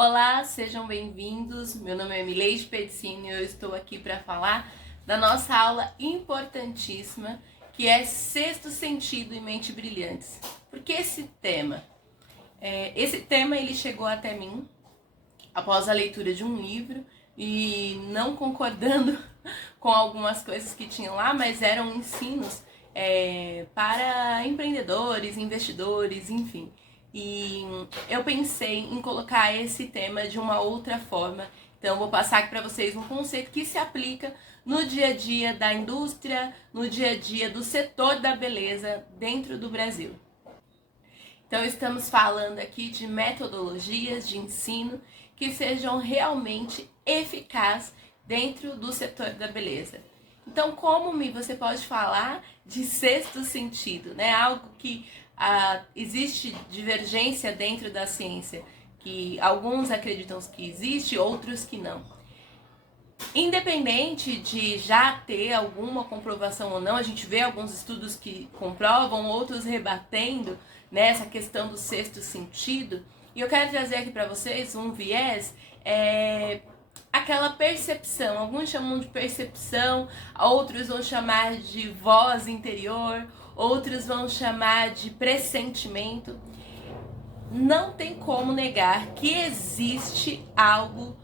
Olá, sejam bem-vindos. Meu nome é Mileide Pedicini e eu estou aqui para falar da nossa aula importantíssima, que é Sexto Sentido e Mente Brilhantes. Por que esse tema? Esse tema ele chegou até mim após a leitura de um livro e não concordando com algumas coisas que tinham lá, mas eram ensinos para empreendedores, investidores, enfim. E eu pensei em colocar esse tema de uma outra forma. Então, eu vou passar aqui para vocês um conceito que se aplica no dia a dia da indústria, no dia a dia do setor da beleza dentro do Brasil. Então, estamos falando aqui de metodologias de ensino que sejam realmente eficazes dentro do setor da beleza. Então, como você pode falar de sexto sentido, né? Algo que existe divergência dentro da ciência, que alguns acreditam que existe, outros que não. Independente de já ter alguma comprovação ou não, a gente vê alguns estudos que comprovam, outros rebatendo, né, essa questão do sexto sentido. E eu quero trazer aqui para vocês um viés, aquela percepção. Alguns chamam de percepção, outros vão chamar de voz interior, outros vão chamar de pressentimento. Não tem como negar que existe algo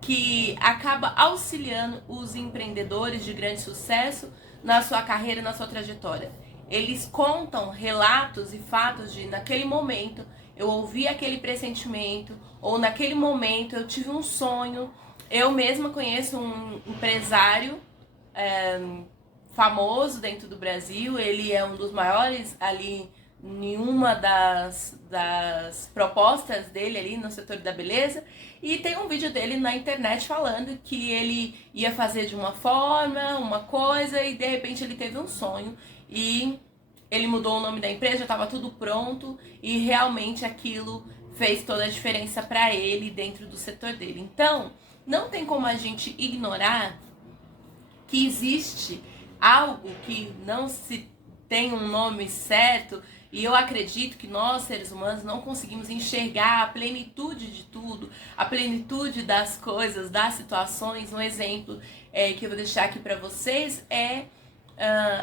que acaba auxiliando os empreendedores de grande sucesso na sua carreira, na sua trajetória. Eles contam relatos e fatos de naquele momento eu ouvi aquele pressentimento, ou naquele momento eu tive um sonho. Eu mesma conheço um empresário famoso dentro do Brasil, ele é um dos maiores ali em uma das propostas dele ali no setor da beleza, e tem um vídeo dele na internet falando que ele ia fazer de uma forma, uma coisa, e de repente ele teve um sonho e ele mudou o nome da empresa, já estava tudo pronto e realmente aquilo fez toda a diferença para ele dentro do setor dele. Então, não tem como a gente ignorar que existe algo que não se tem um nome certo, e eu acredito que nós, seres humanos, não conseguimos enxergar a plenitude de tudo, a plenitude das coisas, das situações. Um exemplo que eu vou deixar aqui para vocês é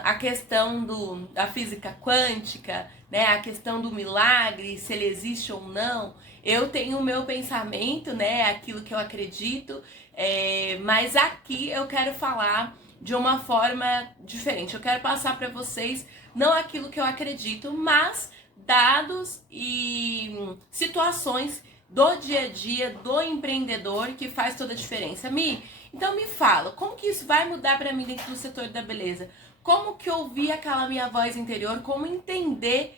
a questão da física quântica, né? A questão do milagre, se ele existe ou não. Eu tenho o meu pensamento, né? Aquilo que eu acredito, mas aqui eu quero falar de uma forma diferente. Eu quero passar para vocês não aquilo que eu acredito, mas dados e situações do dia a dia do empreendedor que faz toda a diferença. Então me fala, como que isso vai mudar para mim dentro do setor da beleza? Como que ouvir aquela minha voz interior? Como entender,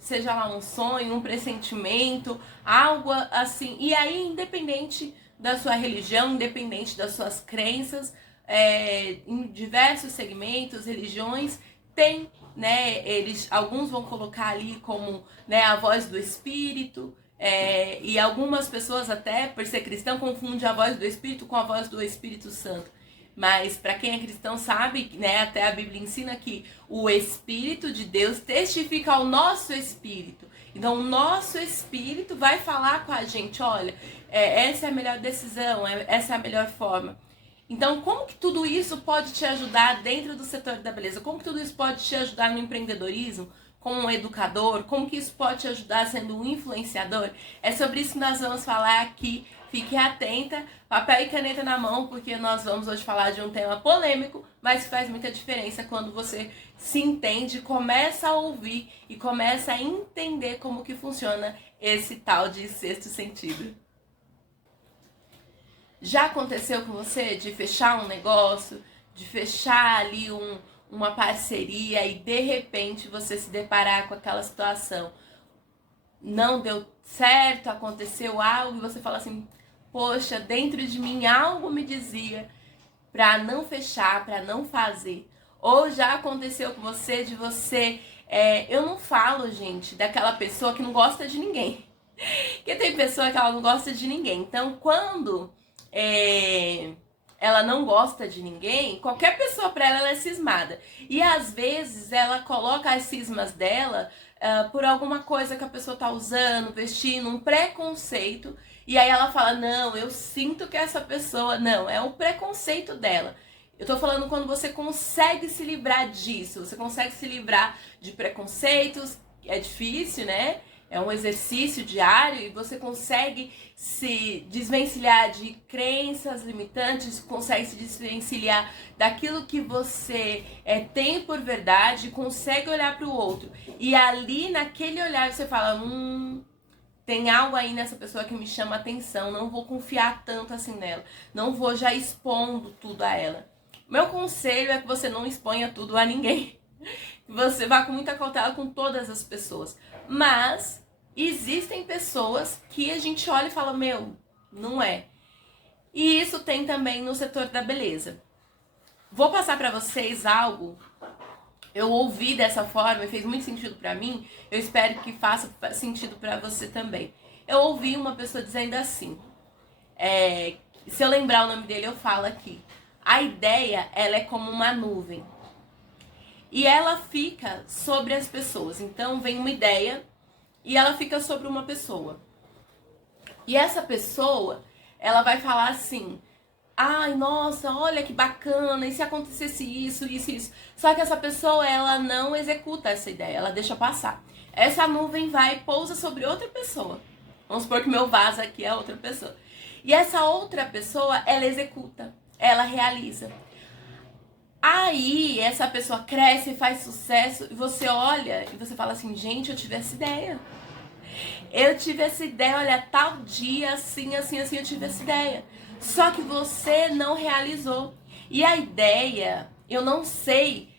seja lá um sonho, um pressentimento, algo assim. E aí, independente da sua religião, independente das suas crenças, em diversos segmentos, religiões, tem, né, alguns vão colocar ali como, né, a voz do Espírito, e algumas pessoas até, por ser cristão, confundem a voz do Espírito com a voz do Espírito Santo. Mas para quem é cristão sabe, né, até a Bíblia ensina que o Espírito de Deus testifica ao nosso espírito. Então o nosso espírito vai falar com a gente, olha, essa é a melhor decisão, essa é a melhor forma. Então, como que tudo isso pode te ajudar dentro do setor da beleza? Como que tudo isso pode te ajudar no empreendedorismo, como um educador? Como que isso pode te ajudar sendo um influenciador? É sobre isso que nós vamos falar aqui. Fique atenta, papel e caneta na mão, porque nós vamos hoje falar de um tema polêmico, mas que faz muita diferença quando você se entende, começa a ouvir e começa a entender como que funciona esse tal de sexto sentido. Já aconteceu com você de fechar um negócio, de fechar ali uma parceria e de repente você se deparar com aquela situação? Não deu certo, aconteceu algo e você fala assim, poxa, dentro de mim algo me dizia para não fechar, para não fazer. Ou já aconteceu com você de você... eu não falo, gente, daquela pessoa que não gosta de ninguém. Porque tem pessoa que ela não gosta de ninguém. Então, quando ela não gosta de ninguém, qualquer pessoa pra ela é cismada. E às vezes ela coloca as cismas dela por alguma coisa que a pessoa tá usando, vestindo, um preconceito. E aí ela fala, não, eu sinto que essa pessoa... Não, é o preconceito dela. Eu tô falando quando você consegue se livrar disso, você consegue se livrar de preconceitos, é difícil, né? É um exercício diário e você consegue se desvencilhar de crenças limitantes, consegue se desvencilhar daquilo que você tem por verdade, consegue olhar para o outro. E ali, naquele olhar, você fala, tem algo aí nessa pessoa que me chama atenção, não vou confiar tanto assim nela, não vou já expondo tudo a ela. Meu conselho é que você não exponha tudo a ninguém. Você vá com muita cautela com todas as pessoas. Mas existem pessoas que a gente olha e fala, meu, não é. E isso tem também no setor da beleza. Vou passar pra vocês algo. Eu ouvi dessa forma e fez muito sentido pra mim. Eu espero que faça sentido pra você também. Eu ouvi uma pessoa dizendo assim. Se eu lembrar o nome dele, eu falo aqui. A ideia, ela é como uma nuvem. E ela fica sobre as pessoas. Então vem uma ideia e ela fica sobre uma pessoa. E essa pessoa, ela vai falar assim, ai, nossa, olha que bacana, e se acontecesse isso, isso, isso. Só que essa pessoa, ela não executa essa ideia, ela deixa passar. Essa nuvem vai e pousa sobre outra pessoa. Vamos supor que meu vaso aqui é outra pessoa. E essa outra pessoa, ela executa, ela realiza. Aí, essa pessoa cresce e faz sucesso, e você olha e você fala assim, gente, eu tive essa ideia. Eu tive essa ideia, olha, tal dia, assim, assim, assim, eu tive essa ideia. Só que você não realizou. E a ideia, eu não sei,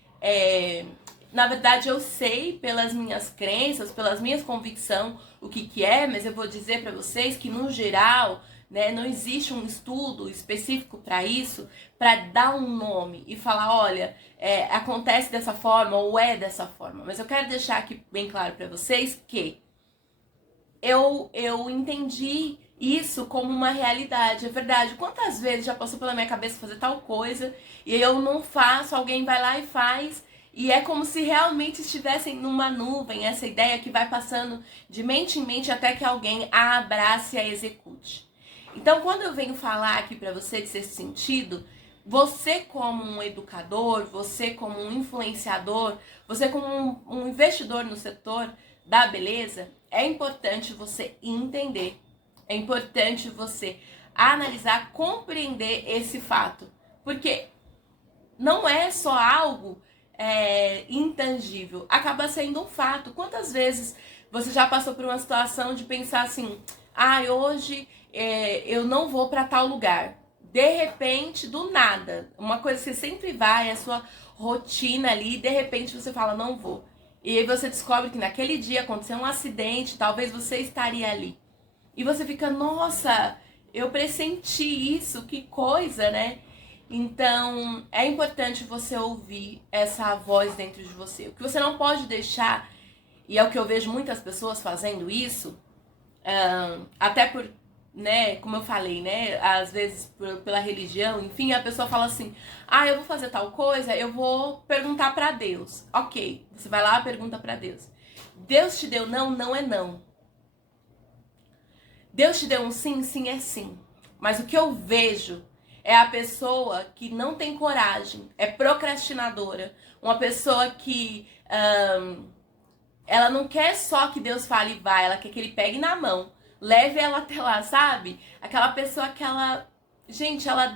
na verdade eu sei pelas minhas crenças, pelas minhas convicções o que é, mas eu vou dizer pra vocês que no geral, né, não existe um estudo específico para isso, para dar um nome e falar, olha, acontece dessa forma ou é dessa forma. Mas eu quero deixar aqui bem claro para vocês que eu entendi isso como uma realidade, é verdade. Quantas vezes já passou pela minha cabeça fazer tal coisa e eu não faço, alguém vai lá e faz, e é como se realmente estivessem numa nuvem, essa ideia que vai passando de mente em mente até que alguém a abrace e a execute. Então, quando eu venho falar aqui para você desse sentido, você como um educador, você como um influenciador, você como um investidor no setor da beleza, é importante você entender, é importante você analisar, compreender esse fato, porque não é só algo intangível, acaba sendo um fato. Quantas vezes você já passou por uma situação de pensar assim, hoje eu não vou para tal lugar. De repente, do nada, uma coisa que você sempre vai, a sua rotina ali, de repente você fala, não vou. E aí você descobre que naquele dia aconteceu um acidente, talvez você estaria ali. E você fica, nossa, eu pressenti isso, que coisa, né? Então, é importante você ouvir essa voz dentro de você. O que você não pode deixar, e é o que eu vejo muitas pessoas fazendo isso, até por, né, como eu falei, né, às vezes pela religião, enfim, a pessoa fala assim, eu vou fazer tal coisa, eu vou perguntar pra Deus. Ok, você vai lá e pergunta pra Deus. Deus te deu não, não é não. Deus te deu um sim, sim é sim. Mas o que eu vejo é a pessoa que não tem coragem, é procrastinadora, uma pessoa que ela não quer só que Deus fale e vai, ela quer que ele pegue na mão, leve ela até lá, sabe? Aquela pessoa que ela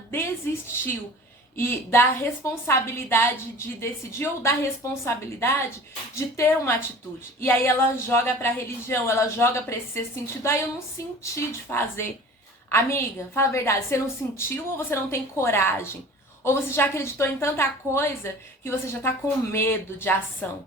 desistiu e da responsabilidade de decidir ou da responsabilidade de ter uma atitude. E aí ela joga pra religião, ela joga pra esse sentido, eu não senti de fazer. Amiga, fala a verdade, você não sentiu ou você não tem coragem? Ou você já acreditou em tanta coisa que você já tá com medo de ação?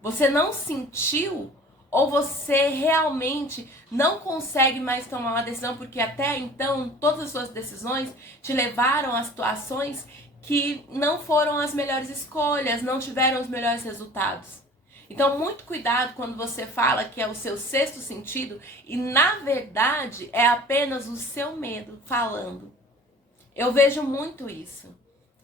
Você não sentiu ou você realmente não consegue mais tomar uma decisão porque até então todas as suas decisões te levaram a situações que não foram as melhores escolhas, não tiveram os melhores resultados. Então, muito cuidado quando você fala que é o seu sexto sentido e, na verdade, é apenas o seu medo falando. Eu vejo muito isso.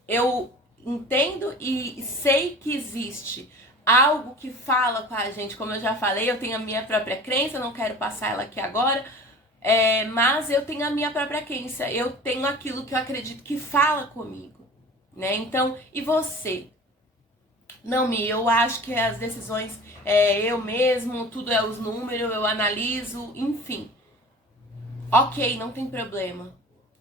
Eu entendo e sei que existe algo que fala com a gente. Como eu já falei, eu tenho a minha própria crença, não quero passar ela aqui agora, mas eu tenho a minha própria crença, eu tenho aquilo que eu acredito que fala comigo, né? Então, e você? Não, Mi, eu acho que as decisões eu mesmo, tudo é os números, eu analiso, enfim. Ok, não tem problema.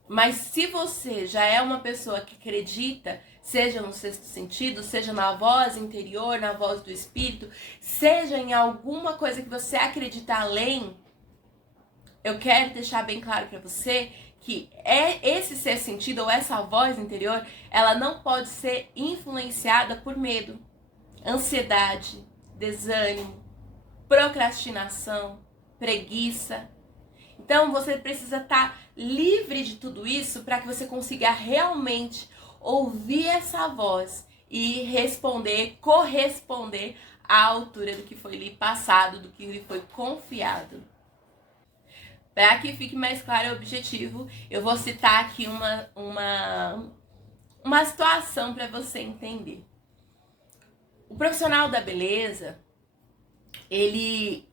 Mas se você já é uma pessoa que acredita, seja no sexto sentido, seja na voz interior, na voz do espírito, seja em alguma coisa que você acredita além, eu quero deixar bem claro para você que esse sexto sentido ou essa voz interior, ela não pode ser influenciada por medo, ansiedade, desânimo, procrastinação, preguiça. Então você precisa estar livre de tudo isso para que você consiga realmente ouvir essa voz e responder, corresponder à altura do que foi lhe passado, do que lhe foi confiado. Para que fique mais claro o objetivo, eu vou citar aqui uma situação para você entender. O profissional da beleza, ele,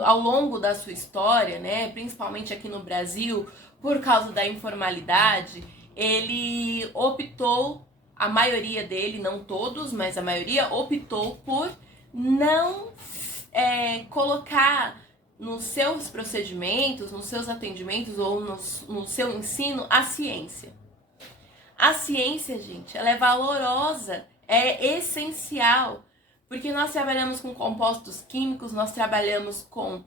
ao longo da sua história, né, principalmente aqui no Brasil, por causa da informalidade, ele optou, a maioria dele, não todos, mas a maioria optou por não colocar nos seus procedimentos, nos seus atendimentos ou no seu ensino a ciência. A ciência, gente, ela é valorosa, é essencial, porque nós trabalhamos com compostos químicos, nós trabalhamos com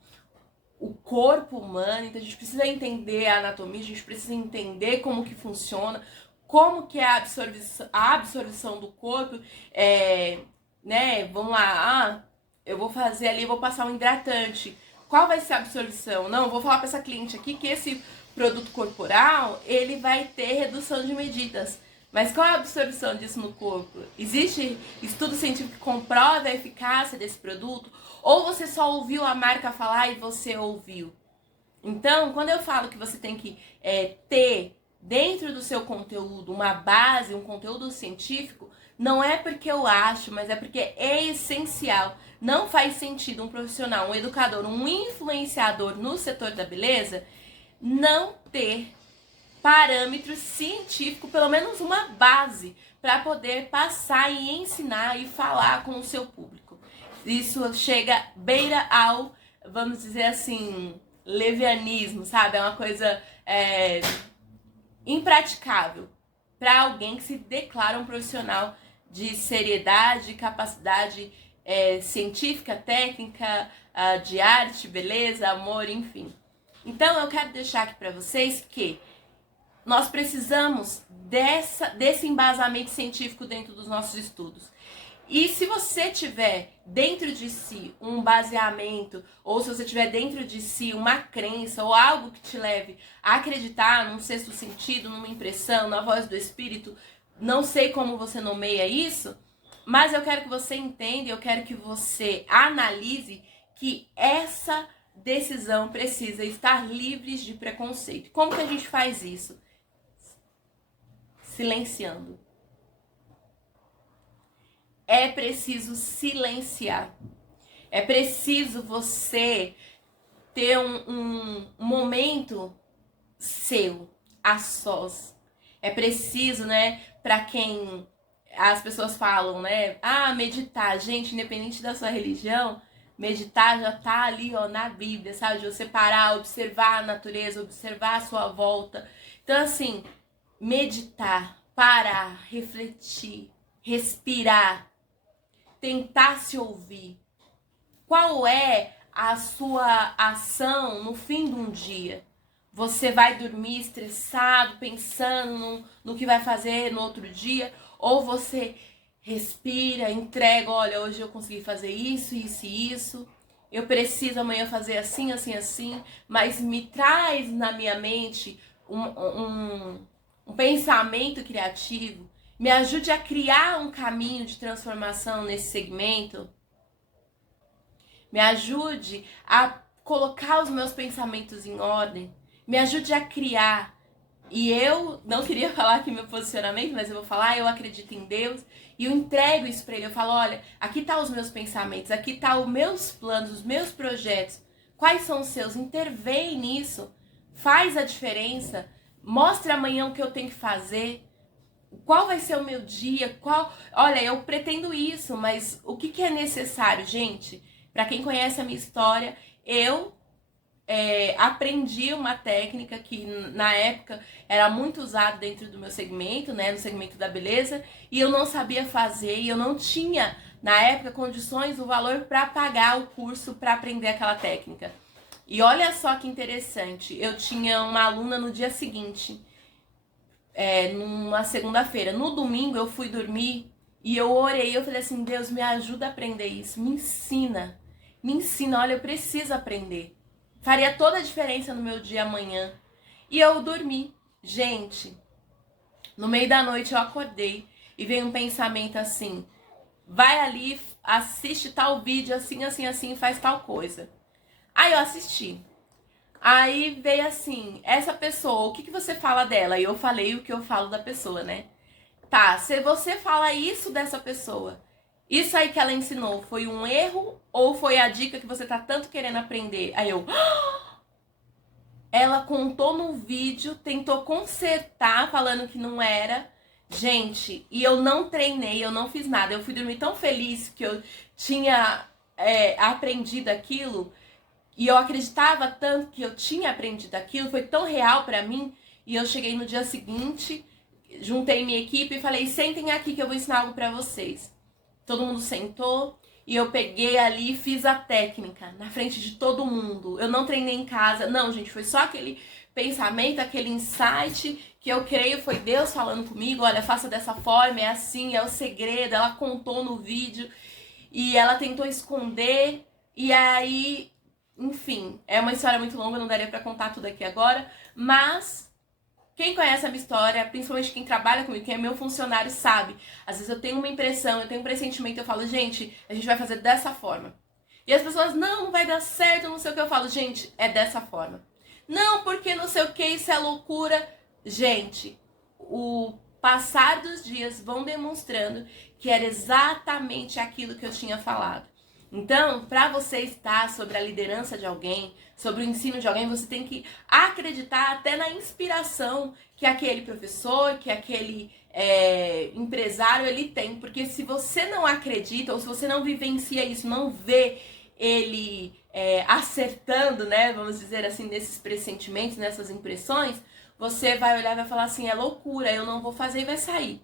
o corpo humano, então a gente precisa entender a anatomia, a gente precisa entender como que funciona, como que é a absorção do corpo, né, vamos lá, eu vou fazer ali, vou passar um hidratante, qual vai ser a absorção? Não, vou falar para essa cliente aqui que esse produto corporal, ele vai ter redução de medidas. Mas qual é a absorção disso no corpo? Existe estudo científico que comprova a eficácia desse produto? Ou você só ouviu a marca falar e você ouviu? Então, quando eu falo que você tem que ter dentro do seu conteúdo uma base, um conteúdo científico, não é porque eu acho, mas é porque é essencial. Não faz sentido um profissional, um educador, um influenciador no setor da beleza não ter parâmetro científico, pelo menos uma base, para poder passar e ensinar e falar com o seu público. Isso chega beira ao, vamos dizer assim, levianismo, sabe? É uma coisa impraticável para alguém que se declara um profissional de seriedade, capacidade científica, técnica, de arte, beleza, amor, enfim. Então eu quero deixar aqui para vocês que nós precisamos desse embasamento científico dentro dos nossos estudos. E se você tiver dentro de si um baseamento, ou se você tiver dentro de si uma crença ou algo que te leve a acreditar num sexto sentido, numa impressão, na voz do espírito, não sei como você nomeia isso, mas eu quero que você entenda, eu quero que você analise que essa decisão precisa estar livre de preconceito. Como que a gente faz isso? Silenciando. É preciso silenciar. É preciso você ter um momento seu, a sós. É preciso, né, para quem as pessoas falam, né, meditar. Gente, independente da sua religião, meditar já tá ali, ó, na Bíblia, sabe? De você parar, observar a natureza, observar a sua volta. Então, assim, meditar, parar, refletir, respirar, tentar se ouvir. Qual é a sua ação no fim de um dia? Você vai dormir estressado, pensando no que vai fazer no outro dia? Ou você respira, entrega, olha, hoje eu consegui fazer isso, isso e isso. Eu preciso amanhã fazer assim, assim, assim. Mas me traz na minha mente um pensamento criativo. Me ajude a criar um caminho de transformação nesse segmento. Me ajude a colocar os meus pensamentos em ordem. Me ajude a criar. E eu não queria falar aqui meu posicionamento, mas eu vou falar, eu acredito em Deus. E eu entrego isso pra ele. Eu falo, olha, aqui tá os meus pensamentos, aqui tá os meus planos, os meus projetos. Quais são os seus? Intervém nisso. Faz a diferença. Mostre amanhã o que eu tenho que fazer. Qual vai ser o meu dia? Olha, eu pretendo isso, mas o que é necessário, gente? Para quem conhece a minha história, eu aprendi uma técnica que na época era muito usada dentro do meu segmento, né, no segmento da beleza, e eu não sabia fazer, e eu não tinha na época condições, o valor para pagar o curso para aprender aquela técnica. E olha só que interessante, eu tinha uma aluna no dia seguinte, numa segunda-feira. No domingo eu fui dormir e eu orei, eu falei assim, Deus, me ajuda a aprender isso, me ensina, olha, eu preciso aprender. Faria toda a diferença no meu dia amanhã. E eu dormi. Gente, no meio da noite eu acordei e veio um pensamento assim, vai ali, assiste tal vídeo, assim, assim, assim, faz tal coisa. Aí eu assisti. Aí veio assim, essa pessoa, o que você fala dela? E eu falei o que eu falo da pessoa, né? Tá, se você fala isso dessa pessoa, isso aí que ela ensinou foi um erro ou foi a dica que você tá tanto querendo aprender? Aí eu, ela contou no vídeo, tentou consertar, falando que não era. Gente, e eu não treinei, eu não fiz nada. Eu fui dormir tão feliz que eu tinha aprendido aquilo. E eu acreditava tanto que eu tinha aprendido aquilo, foi tão real pra mim. E eu cheguei no dia seguinte, juntei minha equipe e falei, sentem aqui que eu vou ensinar algo pra vocês. Todo mundo sentou e eu peguei ali e fiz a técnica na frente de todo mundo. Eu não treinei em casa, não, gente, foi só aquele pensamento, aquele insight que eu creio foi Deus falando comigo, olha, faça dessa forma, é assim, é o segredo. Ela contou no vídeo e ela tentou esconder e aí, enfim, é uma história muito longa, não daria pra contar tudo aqui agora, mas quem conhece a minha história, principalmente quem trabalha comigo, quem é meu funcionário, sabe. Às vezes eu tenho uma impressão, eu tenho um pressentimento, eu falo, gente, a gente vai fazer dessa forma. E as pessoas, não vai dar certo, não sei o que. Eu falo, gente, é dessa forma. Não, porque não sei o que, isso é loucura. Gente, o passar dos dias vão demonstrando que era exatamente aquilo que eu tinha falado. Então, para você estar sobre a liderança de alguém, sobre o ensino de alguém, você tem que acreditar até na inspiração que aquele professor, que aquele empresário ele tem. Porque se você não acredita, ou se você não vivencia isso, não vê ele acertando, né, vamos dizer assim, nesses pressentimentos, nessas impressões, você vai olhar e vai falar assim, é loucura, eu não vou fazer e vai sair.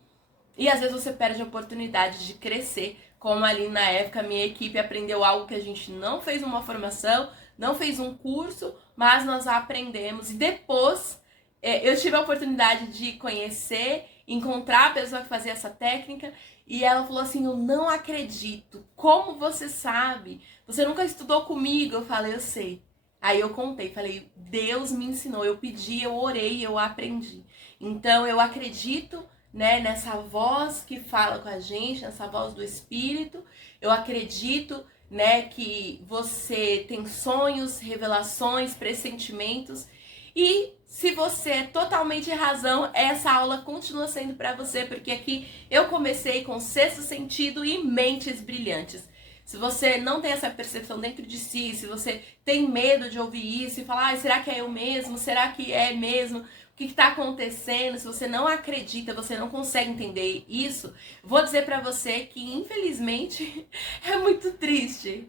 E às vezes você perde a oportunidade de crescer, como ali na época a minha equipe aprendeu algo que a gente não fez uma formação, não fez um curso, mas nós aprendemos. E depois eu tive a oportunidade de conhecer, encontrar a pessoa que fazia essa técnica, e ela falou assim, eu não acredito, como você sabe? Você nunca estudou comigo? Eu falei, eu sei. Aí eu contei, falei, Deus me ensinou, eu pedi, eu orei, eu aprendi. Então eu acredito, né, nessa voz que fala com a gente, nessa voz do Espírito. Eu acredito, né, que você tem sonhos, revelações, pressentimentos. E se você é totalmente razão, essa aula continua sendo para você, porque aqui eu comecei com sexto sentido e mentes brilhantes. Se você não tem essa percepção dentro de si, se você tem medo de ouvir isso e falar, será que é eu mesmo? Será que é mesmo? O que está acontecendo? Se você não acredita, você não consegue entender isso, vou dizer para você que, infelizmente, é muito triste.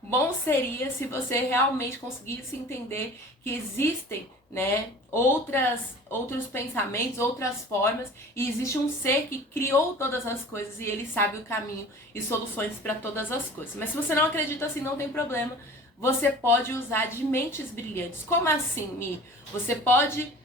Bom seria se você realmente conseguisse entender que existem, né, outros pensamentos, outras formas, e existe um ser que criou todas as coisas e ele sabe o caminho e soluções para todas as coisas. Mas se você não acredita assim, não tem problema. Você pode usar de mentes brilhantes. Como assim, Mi? Você pode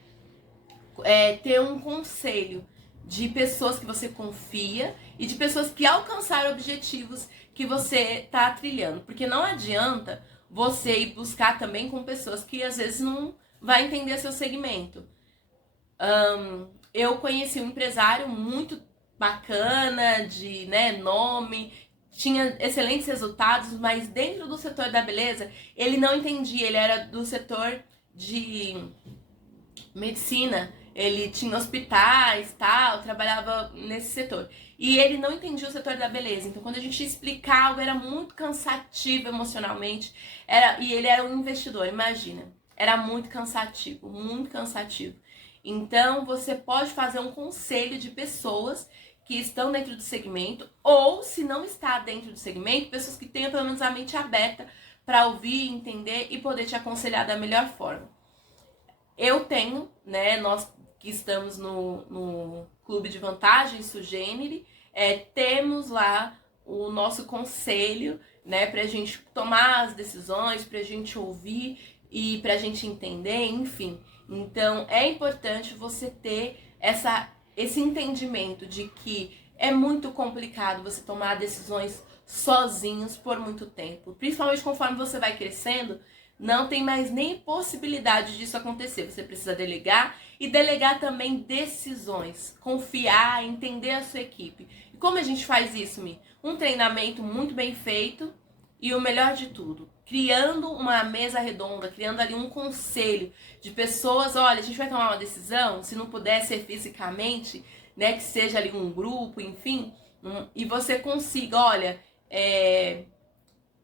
ter um conselho de pessoas que você confia e de pessoas que alcançaram objetivos que você está trilhando. Porque não adianta você ir buscar também com pessoas que às vezes não vai entender seu segmento. Eu conheci um empresário muito bacana, de nome, tinha excelentes resultados, mas dentro do setor da beleza, ele não entendia, ele era do setor de medicina, ele tinha hospitais, tal, trabalhava nesse setor. E ele não entendia o setor da beleza. Então, quando a gente ia explicar algo, era muito cansativo emocionalmente. E ele era um investidor, imagina. Era muito cansativo, muito cansativo. Então, você pode fazer um conselho de pessoas que estão dentro do segmento, ou se não está dentro do segmento, pessoas que tenham pelo menos a mente aberta para ouvir, entender e poder te aconselhar da melhor forma. Eu tenho, né, nós que estamos no Clube de Vantagens Sugênere, temos lá o nosso conselho, né, pra gente tomar as decisões, pra gente ouvir e pra gente entender, enfim. Então, é importante você ter esse entendimento de que é muito complicado você tomar decisões sozinhos por muito tempo. Principalmente conforme você vai crescendo, não tem mais nem possibilidade disso acontecer. Você precisa delegar e delegar também decisões. Confiar, entender a sua equipe. E como a gente faz isso, Mi? Um treinamento muito bem feito e o melhor de tudo, criando uma mesa redonda, criando ali um conselho de pessoas. Olha, a gente vai tomar uma decisão, se não puder ser fisicamente, né, que seja ali um grupo, enfim, e você consiga, olha,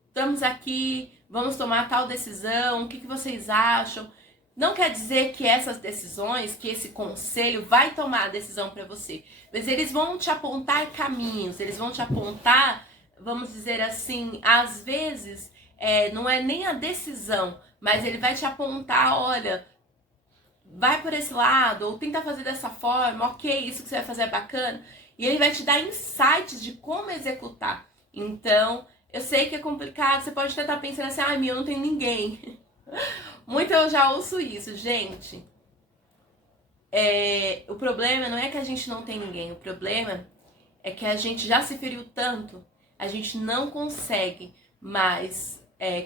estamos aqui, vamos tomar tal decisão, o que vocês acham? Não quer dizer que essas decisões, que esse conselho vai tomar a decisão para você, mas eles vão te apontar caminhos, eles vão te apontar, vamos dizer assim, às vezes não é nem a decisão, mas ele vai te apontar, olha, vai por esse lado, ou tenta fazer dessa forma, ok, isso que você vai fazer é bacana, e ele vai te dar insights de como executar. Então, eu sei que é complicado, você pode até estar pensando assim, ai, eu não tenho ninguém. Muito eu já ouço isso, gente. O problema não é que a gente não tem ninguém, o problema é que a gente já se feriu tanto, a gente não consegue mais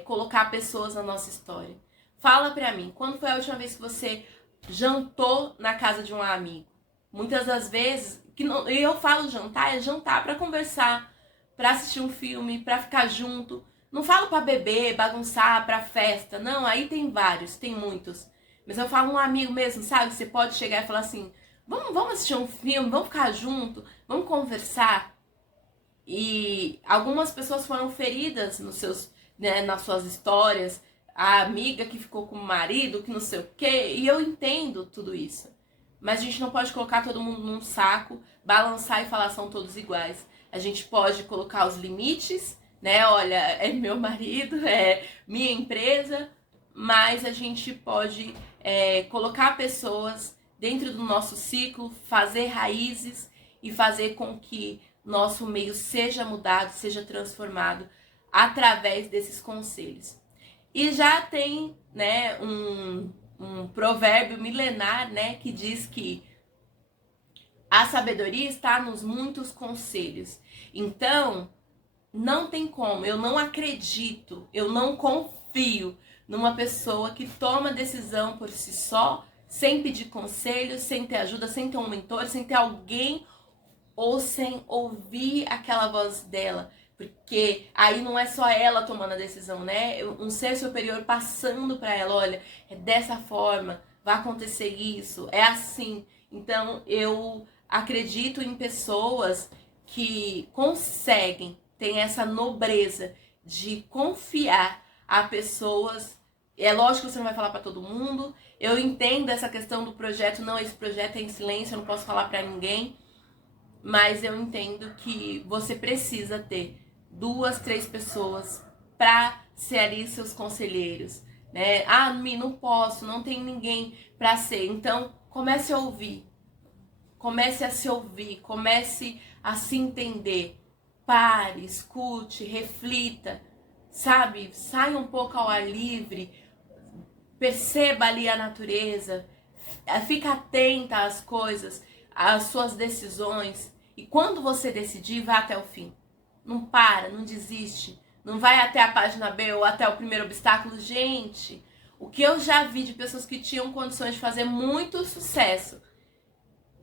colocar pessoas na nossa história. Fala pra mim, quando foi a última vez que você jantou na casa de um amigo? Muitas das vezes, e eu falo jantar, é jantar pra conversar, pra assistir um filme, pra ficar junto. Não falo pra beber, bagunçar, pra festa. Não, aí tem vários, tem muitos. Mas eu falo um amigo mesmo, sabe? Você pode chegar e falar assim, vamos assistir um filme, vamos ficar junto, vamos conversar. E algumas pessoas foram feridas nas suas histórias. A amiga que ficou com o marido, que não sei o quê. E eu entendo tudo isso. Mas a gente não pode colocar todo mundo num saco, balançar e falar são todos iguais. A gente pode colocar os limites, né? Olha, é meu marido, é minha empresa, mas a gente pode colocar pessoas dentro do nosso ciclo, fazer raízes e fazer com que nosso meio seja mudado, seja transformado através desses conselhos. E já tem, né, um provérbio milenar, né, que diz que a sabedoria está nos muitos conselhos. Então, não tem como, eu não acredito, eu não confio numa pessoa que toma decisão por si só, sem pedir conselho, sem ter ajuda, sem ter um mentor, sem ter alguém ou sem ouvir aquela voz dela. Porque aí não é só ela tomando a decisão, né? Um ser superior passando para ela, olha, é dessa forma, vai acontecer isso, é assim. Então eu acredito em pessoas que conseguem, têm essa nobreza de confiar a pessoas. É lógico que você não vai falar para todo mundo. Eu entendo essa questão do projeto, não, esse projeto é em silêncio, eu não posso falar para ninguém. Mas eu entendo que você precisa ter 2, 3 pessoas para ser ali seus conselheiros, né? Ah, não posso, não tem ninguém para ser. Então, comece a ouvir. Comece a se ouvir, comece a se entender. Pare, escute, reflita, sabe? Saia um pouco ao ar livre, perceba ali a natureza, fica atenta às coisas, às suas decisões. E quando você decidir, vá até o fim. Não para, não desiste. Não vai até a página B ou até o primeiro obstáculo. Gente, o que eu já vi de pessoas que tinham condições de fazer muito sucesso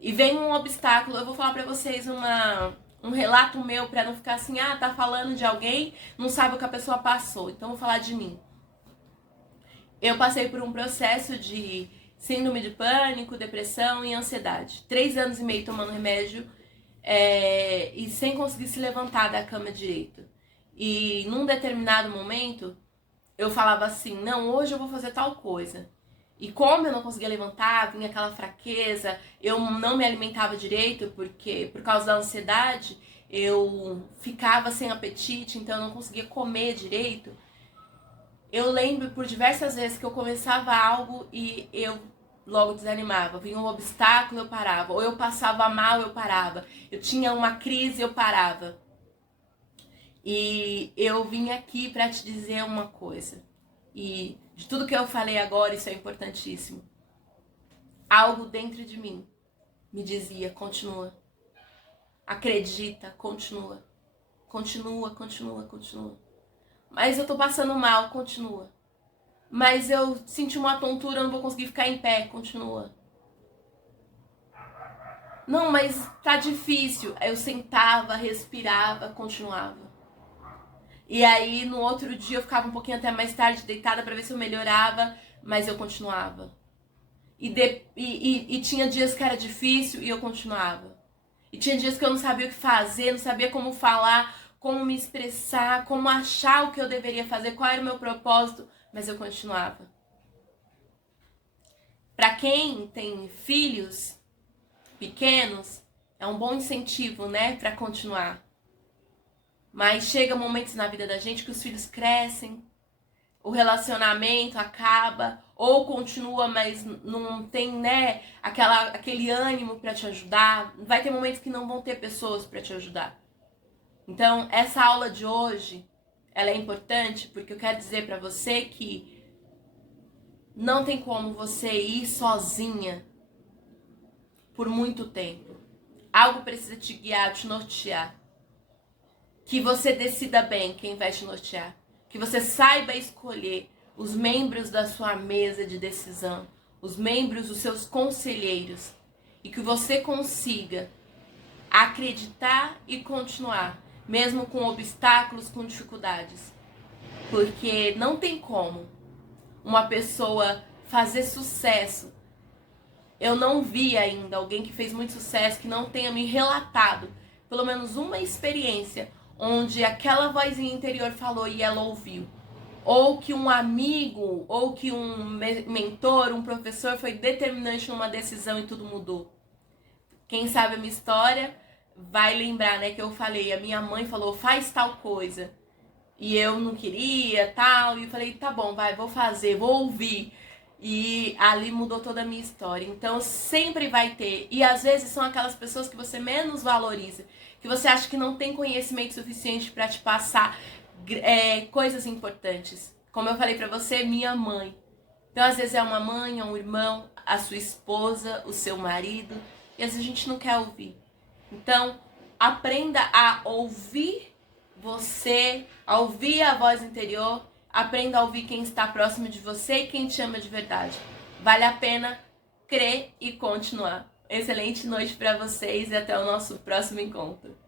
e vem um obstáculo, eu vou falar pra vocês um relato meu pra não ficar assim, tá falando de alguém, não sabe o que a pessoa passou. Então eu vou falar de mim. Eu passei por um processo de síndrome de pânico, depressão e ansiedade. 3 anos e meio tomando remédio e sem conseguir se levantar da cama direito. E num determinado momento, eu falava assim, não, hoje eu vou fazer tal coisa. E como eu não conseguia levantar, vinha aquela fraqueza, eu não me alimentava direito, porque por causa da ansiedade, eu ficava sem apetite, então eu não conseguia comer direito. Eu lembro por diversas vezes que eu começava algo e eu logo desanimava. Vinha um obstáculo, eu parava. Ou eu passava mal, eu parava. Eu tinha uma crise, eu parava. E eu vim aqui para te dizer uma coisa. E de tudo que eu falei agora, isso é importantíssimo. Algo dentro de mim me dizia, continua. Acredita, continua. Continua, continua, continua. Mas eu tô passando mal, continua. Mas eu senti uma tontura, eu não vou conseguir ficar em pé, continua. Não, mas tá difícil. Aí eu sentava, respirava, continuava. E aí no outro dia eu ficava um pouquinho até mais tarde deitada pra ver se eu melhorava, mas eu continuava. E tinha dias que era difícil e eu continuava. E tinha dias que eu não sabia o que fazer, não sabia como falar, como me expressar, como achar o que eu deveria fazer, qual era o meu propósito, mas eu continuava. Para quem tem filhos pequenos, é um bom incentivo, né, para continuar. Mas chega momentos na vida da gente que os filhos crescem, o relacionamento acaba, ou continua, mas não tem, né, aquele ânimo para te ajudar. Vai ter momentos que não vão ter pessoas para te ajudar. Então, essa aula de hoje, ela é importante porque eu quero dizer para você que não tem como você ir sozinha por muito tempo. Algo precisa te guiar, te nortear. Que você decida bem quem vai te nortear. Que você saiba escolher os membros da sua mesa de decisão, os membros dos seus conselheiros. E que você consiga acreditar e continuar, mesmo com obstáculos, com dificuldades. Porque não tem como uma pessoa fazer sucesso. Eu não vi ainda alguém que fez muito sucesso que não tenha me relatado pelo menos uma experiência onde aquela vozinha interior falou e ela ouviu. Ou que um amigo, ou que um mentor, um professor foi determinante numa decisão e tudo mudou. Quem sabe a minha história vai lembrar, né, que eu falei, a minha mãe falou, faz tal coisa. E eu não queria, tal, e eu falei, tá bom, vai, vou fazer, vou ouvir. E ali mudou toda a minha história. Então sempre vai ter. E às vezes são aquelas pessoas que você menos valoriza, que você acha que não tem conhecimento suficiente para te passar coisas importantes. Como eu falei pra você, minha mãe. Então às vezes é uma mãe, é um irmão, a sua esposa, o seu marido. E às vezes a gente não quer ouvir. Então aprenda a ouvir você, a ouvir a voz interior. Aprenda a ouvir quem está próximo de você e quem te ama de verdade. Vale a pena crer e continuar. Excelente noite para vocês e até o nosso próximo encontro.